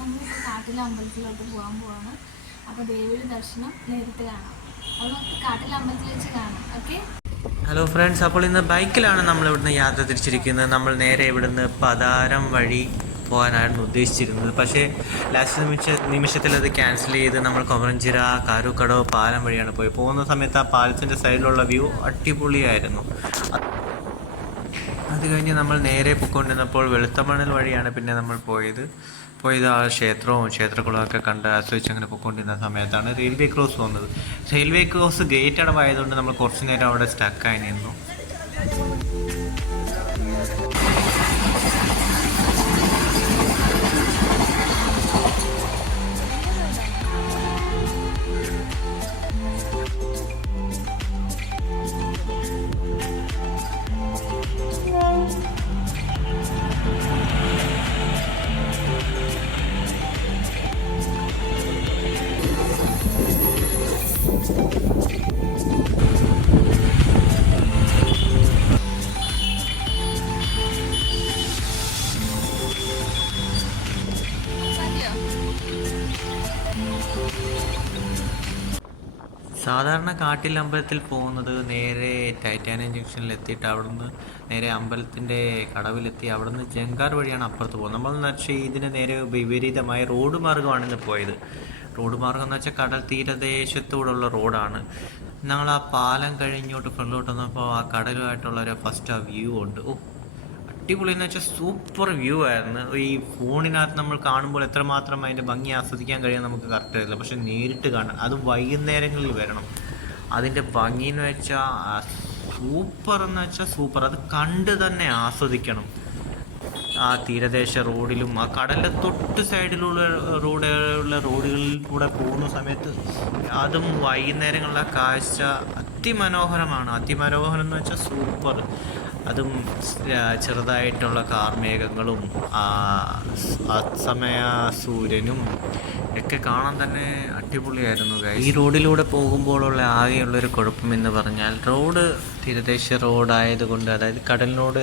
നമ്മളിപ്പോൾ കാട്ടിലെ അമ്പലത്തിലോട്ട് പോകാൻ പോവാണ്. അപ്പോൾ ദേവിയുടെ ദർശനം നേരിട്ട് കാണാം. അത് നമുക്ക് കാട്ടിലെ അമ്പലത്തിൽ വെച്ച് കാണാം. ഓക്കെ. ഹലോ ഫ്രണ്ട്സ്, അപ്പോൾ ഇന്ന് ബൈക്കിലാണ് നമ്മൾ ഇവിടുന്ന് യാത്ര തിരിച്ചിരിക്കുന്നത്. നമ്മൾ നേരെ ഇവിടുന്ന് പതാരം വഴി പോകാനായിരുന്നു ഉദ്ദേശിച്ചിരുന്നത്. പക്ഷേ ലാസ്റ്റ് നിമിഷത്തിൽ അത് ക്യാൻസൽ ചെയ്ത് നമ്മൾ കൊമരഞ്ചിറ കാരൂക്കടവ് പാലം വഴിയാണ് പോകുന്ന സമയത്ത് ആ പാലത്തിൻ്റെ സൈഡിലുള്ള വ്യൂ അടിപൊളിയായിരുന്നു. അത് കഴിഞ്ഞ് നമ്മൾ നേരെ പോയിക്കൊണ്ടിരുന്നപ്പോൾ വെളുത്തമണൽ വഴിയാണ് പിന്നെ നമ്മൾ പോയത് ആ ക്ഷേത്രവും ക്ഷേത്രക്കുളമൊക്കെ കണ്ട് ആസ്വദിച്ച് അങ്ങനെ പോയിക്കൊണ്ടിരുന്ന സമയത്താണ് റെയിൽവേ ക്രോസ് വന്നത്. റെയിൽവേ ക്രോസ് ഗേറ്റ് അടവായതുകൊണ്ട് നമ്മൾ കുറച്ച് നേരം അവിടെ സ്റ്റക്കായി നിന്നു. സാധാരണ കാട്ടിൽ അമ്പലത്തിൽ പോകുന്നത് നേരെ ടൈറ്റാനിയം ജംഗ്ഷനിൽ എത്തിയിട്ട് അവിടുന്ന് നേരെ അമ്പലത്തിൻ്റെ കടവിലെത്തി അവിടുന്ന് ജങ്കാർ വഴിയാണ് അപ്പുറത്ത് പോകുന്നത്. നമ്മൾ പക്ഷേ ഇതിന് നേരെ വിപരീതമായ റോഡ് മാർഗ്ഗമാണ് ഇന്ന് പോയത്. റോഡ് മാർഗ്ഗം എന്ന് വെച്ചാൽ കടൽ തീരദേശത്തോടുള്ള റോഡാണ്. ഞങ്ങൾ ആ പാലം കഴിഞ്ഞോട്ട് ഫ്രണ്ടിലോട്ട് വന്നപ്പോൾ ആ കടലുമായിട്ടുള്ള ഒരു ഫസ്റ്റ് ആ വ്യൂ ഉണ്ട്. അടിപൊളി എന്ന് വെച്ചാൽ സൂപ്പർ വ്യൂ ആയിരുന്നു. ഈ ഫോണിനകത്ത് നമ്മൾ കാണുമ്പോൾ എത്രമാത്രം അതിൻ്റെ ഭംഗി ആസ്വദിക്കാൻ കഴിയും നമുക്ക് കറക്റ്റ് അറിയില്ല. പക്ഷെ നേരിട്ട് കാണാൻ, അത് വൈകുന്നേരങ്ങളിൽ വരണം. അതിൻ്റെ ഭംഗി എന്ന് വെച്ചാൽ സൂപ്പർ എന്ന് വെച്ചാൽ സൂപ്പർ. അത് കണ്ട് തന്നെ ആസ്വദിക്കണം. ആ തീരദേശ റോഡിലും ആ കടലിൻ്റെ തൊട്ട് സൈഡിലുള്ള റോഡുകളിൽ കൂടെ പോകുന്ന സമയത്ത് അതും വൈകുന്നേരങ്ങളിലെ കാഴ്ച അതിമനോഹരമാണ്. അതിമനോഹരം എന്ന് വെച്ചാൽ സൂപ്പർ. അതും ചെറുതായിട്ടുള്ള കാർമേഘങ്ങളും അസ്തമയ സൂര്യനും ഒക്കെ കാണാൻ തന്നെ അടിപൊളിയായിരുന്നു. ഈ റോഡിലൂടെ പോകുമ്പോഴുള്ള ആകെയുള്ളൊരു കുഴപ്പമെന്ന് പറഞ്ഞാൽ റോഡ് തീരദേശ റോഡായതുകൊണ്ട്, അതായത് കടലിനോട്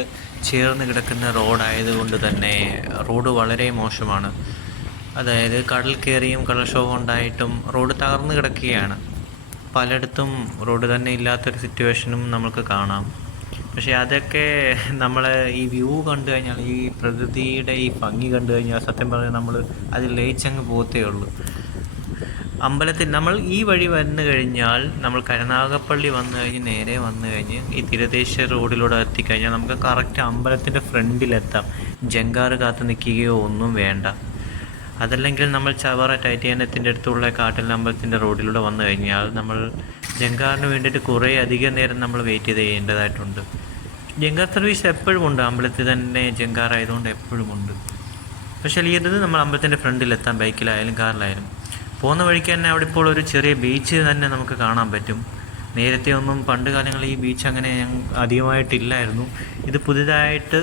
ചേർന്ന് കിടക്കുന്ന റോഡായതുകൊണ്ട് തന്നെ റോഡ് വളരെ മോശമാണ്. അതായത് കടൽ കയറിയും കടൽക്ഷോഭം ഉണ്ടായിട്ടും റോഡ് തകർന്ന് കിടക്കുകയാണ്. പലയിടത്തും റോഡ് തന്നെ ഇല്ലാത്തൊരു സിറ്റുവേഷനും നമുക്ക് കാണാം. പക്ഷേ അതൊക്കെ നമ്മൾ ഈ വ്യൂ കണ്ടു കഴിഞ്ഞാൽ, ഈ പ്രകൃതിയുടെ ഈ ഭംഗി കണ്ടു കഴിഞ്ഞാൽ സത്യം പറഞ്ഞാൽ നമ്മൾ അതിൽ ലയിച്ചങ്ങ് പോകത്തേ ഉള്ളൂ. അമ്പലത്തിൽ നമ്മൾ ഈ വഴി വന്നു കഴിഞ്ഞാൽ, നമ്മൾ കരുനാഗപ്പള്ളി വന്നു കഴിഞ്ഞ് നേരെ വന്നു കഴിഞ്ഞ് ഈ തീരദേശ റോഡിലൂടെ എത്തിക്കഴിഞ്ഞാൽ നമുക്ക് കറക്റ്റ് അമ്പലത്തിൻ്റെ ഫ്രണ്ടിലെത്താം. ജങ്കാറ് കാത്ത് നിൽക്കുകയോ ഒന്നും വേണ്ട. അതല്ലെങ്കിൽ നമ്മൾ ചവറ ടൈറ്റാനിയത്തിൻ്റെ അടുത്തുള്ള കാട്ടിൽ അമ്പലത്തിൻ്റെ റോഡിലൂടെ വന്നു കഴിഞ്ഞാൽ നമ്മൾ ജങ്കാറിന് വേണ്ടിയിട്ട് കുറേ അധികം നേരം നമ്മൾ വെയിറ്റ് ചെയ്യേണ്ടതായിട്ടുണ്ട്. ജങ്കാർ സർവീസ് എപ്പോഴും ഉണ്ട്, അമ്പലത്തിൽ തന്നെ ജങ്കാർ ആയതുകൊണ്ട് എപ്പോഴും ഉണ്ട്. പക്ഷേ ഇത് നമ്മൾ അമ്പലത്തിൻ്റെ ഫ്രണ്ടിലെത്താം, ബൈക്കിലായാലും കാറിലായാലും. പോകുന്ന വഴിക്ക് തന്നെ അവിടെ ഇപ്പോൾ ഒരു ചെറിയ ബീച്ച് തന്നെ നമുക്ക് കാണാൻ പറ്റും. നേരത്തെ ഒന്നും പണ്ട് കാലങ്ങളിൽ ഈ ബീച്ച് അങ്ങനെ അധികമായിട്ടില്ലായിരുന്നു. ഇത് പുതിയതായിട്ട്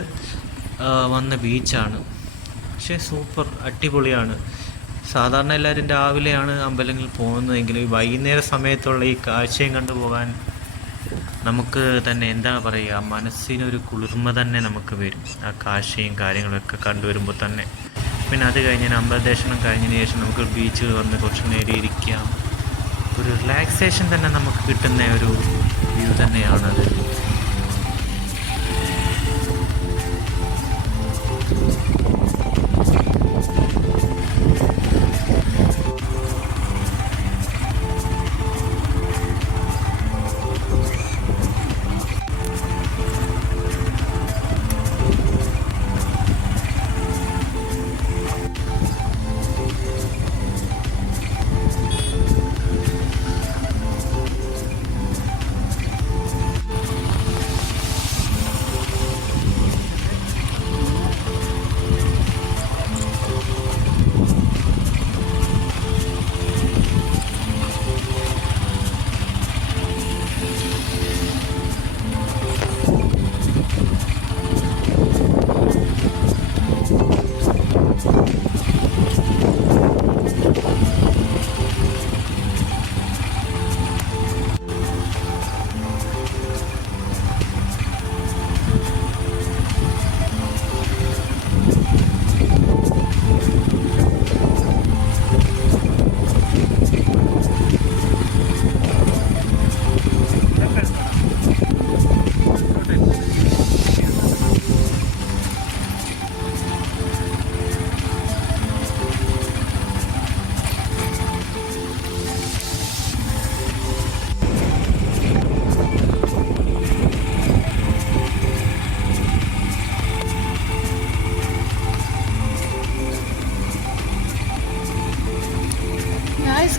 വന്ന ബീച്ചാണ്. പക്ഷേ സൂപ്പർ അടിപൊളിയാണ്. സാധാരണ എല്ലാവരും രാവിലെയാണ് അമ്പലങ്ങളിൽ പോകുന്നതെങ്കിലും ഈ വൈകുന്നേര സമയത്തുള്ള ഈ കാഴ്ചയും കണ്ടു പോകാൻ നമുക്ക് തന്നെ എന്താ പറയുക, മനസ്സിനൊരു കുളിർമ തന്നെ നമുക്ക് വരും. ആ കാഴ്ചയും കാര്യങ്ങളൊക്കെ കണ്ടുവരുമ്പോൾ തന്നെ. പിന്നെ അത് കഴിഞ്ഞ് അമ്പലദർശനം കഴിഞ്ഞതിന് ശേഷം നമുക്ക് ബീച്ചിൽ വന്ന് കുറച്ച് നേരം ഇരിക്കാം. ഒരു റിലാക്സേഷൻ തന്നെ നമുക്ക് കിട്ടുന്ന ഒരു വ്യൂ തന്നെയാണത്.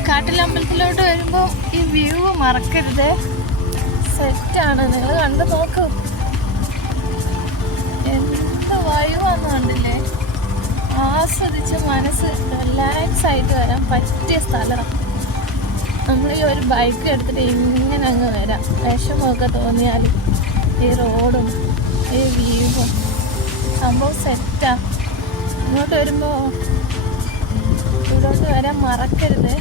കാട്ടിലമ്പലത്തിലോട്ട് വരുമ്പോൾ ഈ വ്യൂ മറക്കരുത്. സെറ്റാണ്, നിങ്ങൾ കണ്ടു നോക്കൂ. എന്ത് വൈവാന്ന് കണ്ടില്ലേ? ആസ്വദിച്ച് മനസ്സ് റിലാക്സ് ആയിട്ട് വരാൻ പറ്റിയ സ്ഥലമാണ്. നമ്മൾ ഈ ഒരു ബൈക്ക് എടുത്തിട്ട് ഇങ്ങനെ അങ്ങ് വരാം. വിഷമമൊക്കെ തോന്നിയാൽ ഈ റോഡും ഈ വ്യൂവും സംഭവം സെറ്റാ. ഇങ്ങോട്ട് വരുമ്പോൾ ഇവിടോട്ട് വരാൻ മറക്കരുത്.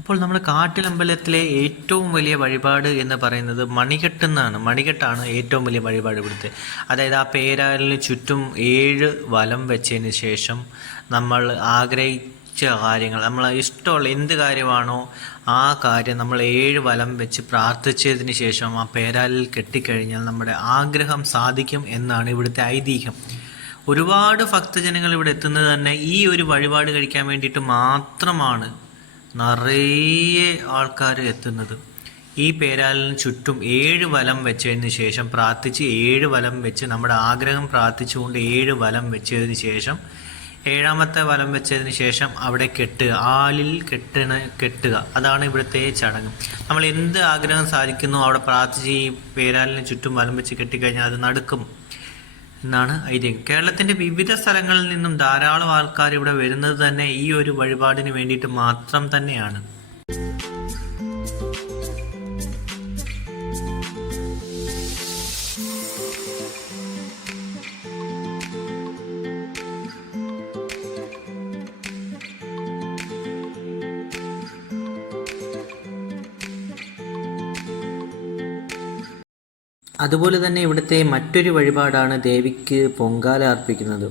അപ്പോൾ നമ്മുടെ കാട്ടിലമ്പലത്തിലെ ഏറ്റവും വലിയ വഴിപാട് എന്ന് പറയുന്നത് മണികെട്ടെന്നാണ്. മണികെട്ടാണ് ഏറ്റവും വലിയ വഴിപാട് ഇവിടുത്തെ. അതായത് ആ പേരാലിന് ചുറ്റും 7 വലം വെച്ചതിന് ശേഷം നമ്മൾ ആഗ്രഹിച്ച കാര്യങ്ങൾ, നമ്മൾ ഇഷ്ടമുള്ള എന്ത് കാര്യമാണോ ആ കാര്യം നമ്മൾ 7 വലം വെച്ച് പ്രാർത്ഥിച്ചതിന് ശേഷം ആ പേരാലിൽ കെട്ടിക്കഴിഞ്ഞാൽ നമ്മുടെ ആഗ്രഹം സാധിക്കും എന്നാണ് ഇവിടുത്തെ ഐതിഹ്യം. ഒരുപാട് ഭക്തജനങ്ങൾ ഇവിടെ എത്തുന്നത് തന്നെ ഈ ഒരു വഴിപാട് കഴിക്കാൻ വേണ്ടിയിട്ട് മാത്രമാണ്. നിറയെ ആൾക്കാർ എത്തുന്നത്. ഈ പേരാലിന് ചുറ്റും 7 വലം വെച്ചതിന് ശേഷം പ്രാർത്ഥിച്ച് 7 വലം വെച്ച് നമ്മുടെ ആഗ്രഹം പ്രാർത്ഥിച്ചുകൊണ്ട് 7 വലം വെച്ചതിന് ശേഷം 7ാമത്തെ വലം വെച്ചതിന് ശേഷം അവിടെ കെട്ടുക, ആലിൽ കെട്ടുക. അതാണ് ഇവിടുത്തെ ചടങ്ങ്. നമ്മൾ എന്ത് ആഗ്രഹം സാധിക്കുന്നു അവിടെ പ്രാർത്ഥിച്ച് ഈ പേരാലിന് ചുറ്റും വലം വെച്ച് കെട്ടിക്കഴിഞ്ഞാൽ അത് നടക്കും എന്നാണ് ഐതിഹ്യം. കേരളത്തിൻ്റെ വിവിധ സ്ഥലങ്ങളിൽ നിന്നും ധാരാളം ആൾക്കാർ ഇവിടെ വരുന്നത് തന്നെ ഈ ഒരു വഴിപാടിന് വേണ്ടിയിട്ട് മാത്രം തന്നെയാണ്. അതുപോലെ തന്നെ ഇവിടുത്തെ മറ്റൊരു വഴിപാടാണ് ദേവിക്ക് പൊങ്കാല അർപ്പിക്കുന്നത്.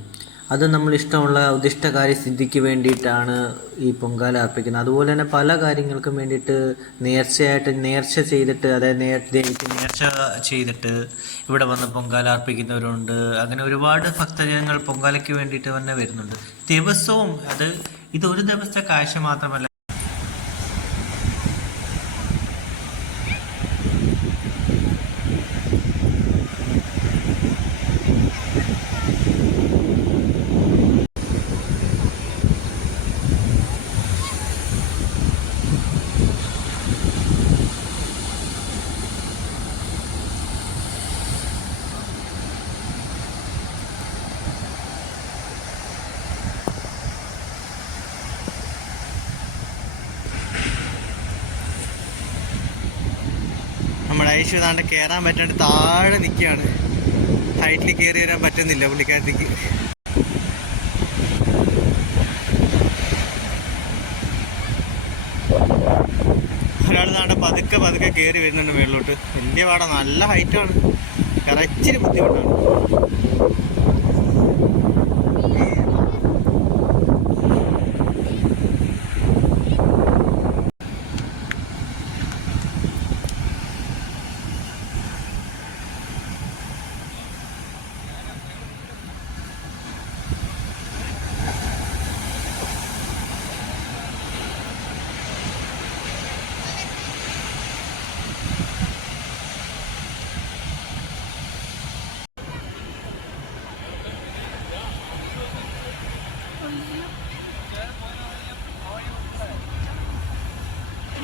അത് നമ്മൾ ഇഷ്ടമുള്ള ഉദ്ദിഷ്ടകാര്യ സിദ്ധിക്ക് വേണ്ടിയിട്ടാണ് ഈ പൊങ്കാല അർപ്പിക്കുന്നത്. അതുപോലെ തന്നെ പല കാര്യങ്ങൾക്കും വേണ്ടിയിട്ട് നേർച്ച ചെയ്തിട്ട്, അതായത് ദേവിക്ക് നേർച്ച ചെയ്തിട്ട് ഇവിടെ വന്ന് പൊങ്കാല അർപ്പിക്കുന്നവരുണ്ട്. അങ്ങനെ ഒരുപാട് ഭക്തജനങ്ങൾ പൊങ്കാലയ്ക്ക് വേണ്ടിയിട്ട് തന്നെ വരുന്നുണ്ട് ദിവസവും. ഇത് ഒരു ദിവസത്തെ കാഴ്ച മാത്രമല്ല. നമ്മുടെ ഐഷു താണ്ട് കയറാൻ പറ്റാണ്ട് താഴെ നിൽക്കുകയാണ്. ഹൈറ്റിൽ കയറി വരാൻ പറ്റുന്നില്ല പുള്ളിക്കാരത്തേക്ക്. ഒരാൾ താണ്ട് പതുക്കെ കയറി വരുന്നുണ്ട് മേളിലോട്ട്. വലിയ പാടാ, നല്ല ഹൈറ്റാണ്, ഇച്ചിരി ബുദ്ധിമുട്ടാണ്.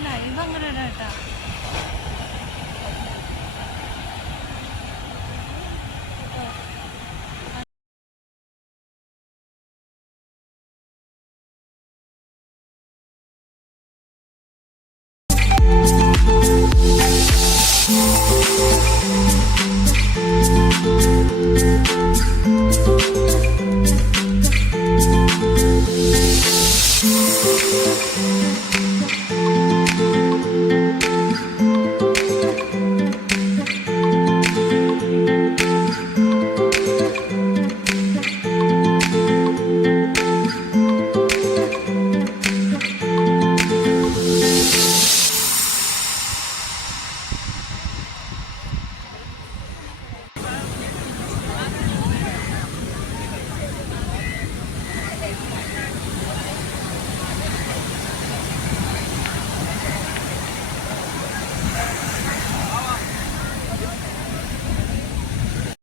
ലൈവ് അങ്ങനെ കേട്ടാ.